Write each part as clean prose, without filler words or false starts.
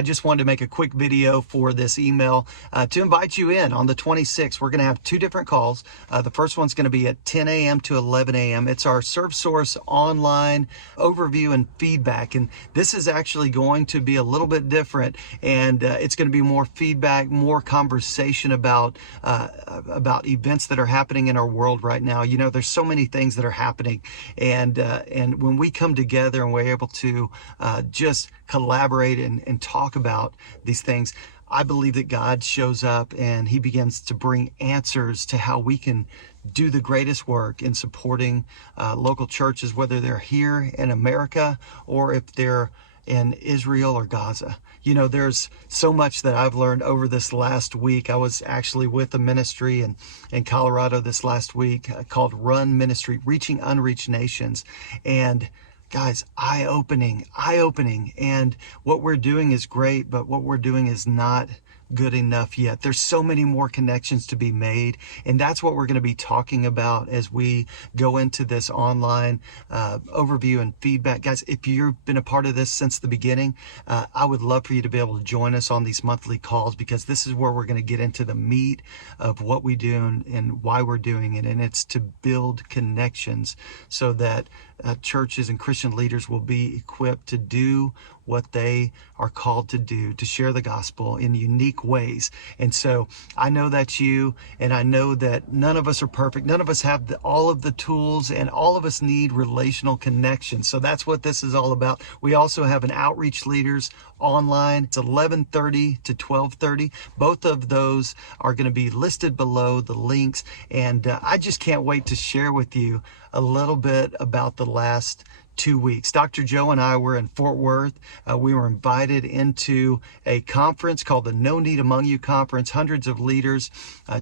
I just wanted to make a quick video for this email to invite you in on the 26th. We're going to have two different calls. The first one's going to be at 10 a.m. to 11 a.m. It's our ServSource online overview and feedback. And this is actually going to be a little bit different. And it's going to be more feedback, more conversation about events that are happening in our world right now. You know, there's so many things that are happening. And when we come together and we're able to just collaborate and talk about these things, I believe that God shows up and he begins to bring answers to how we can do the greatest work in supporting local churches, whether they're here in America or if they're in Israel or Gaza. You know, there's so much that I've learned over this last week. I was actually with a ministry in Colorado this last week called Run Ministry, Reaching Unreached Nations. And guys, eye-opening. And what we're doing is great, but what we're doing is not good enough yet. There's so many more connections to be made. And that's what we're going to be talking about as we go into this online overview and feedback. Guys, if you've been a part of this since the beginning, I would love for you to be able to join us on these monthly calls, because this is where we're going to get into the meat of what we do and why we're doing it. And it's to build connections so that churches and Christian leaders will be equipped to do what they are called to do, to share the gospel in unique ways. And so I know that's you, and I know that none of us are perfect. None of us have all of the tools, and all of us need relational connection. So that's what this is all about. We also have an outreach leaders online. It's 11:30 to 12:30. Both of those are going to be listed below the links. And I just can't wait to share with you a little bit about the last 2 weeks. Dr. Joe and I were in Fort Worth. We were invited into a conference called the No Need Among You Conference. Hundreds of leaders,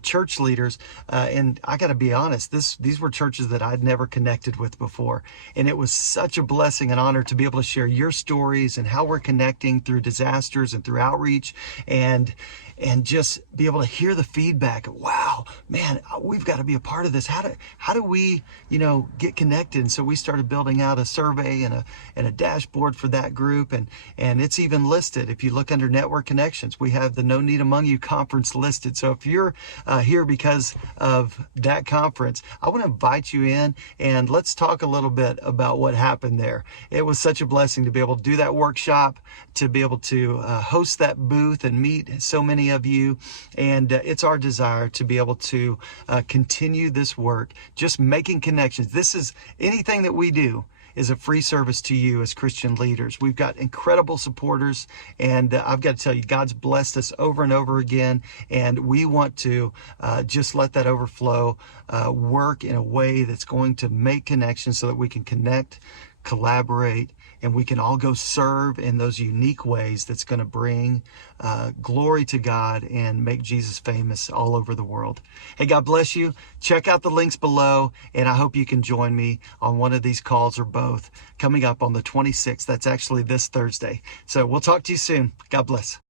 church leaders. And I got to be honest, these were churches that I'd never connected with before. And it was such a blessing and honor to be able to share your stories and how we're connecting through disasters and through outreach, and just be able to hear the feedback. Wow, man, we've got to be a part of this. How do we, get connected? And so we started building out a survey and a dashboard for that group. And it's even listed. If you look under network connections, we have the No Need Among You conference listed. So if you're here because of that conference, I want to invite you in and let's talk a little bit about what happened there. It was such a blessing to be able to do that workshop, to be able to host that booth and meet so many of you. And it's our desire to be able to continue this work, just making connections. This is anything that we do is a free service to you as Christian leaders. We've got incredible supporters, and I've got to tell you, God's blessed us over and over again, and we want to just let that overflow work in a way that's going to make connections so that we can connect, collaborate, and we can all go serve in those unique ways that's going to bring glory to God and make Jesus famous all over the world. Hey, God bless you. Check out the links below, and I hope you can join me on one of these calls or both coming up on the 26th. That's actually this Thursday. So we'll talk to you soon. God bless.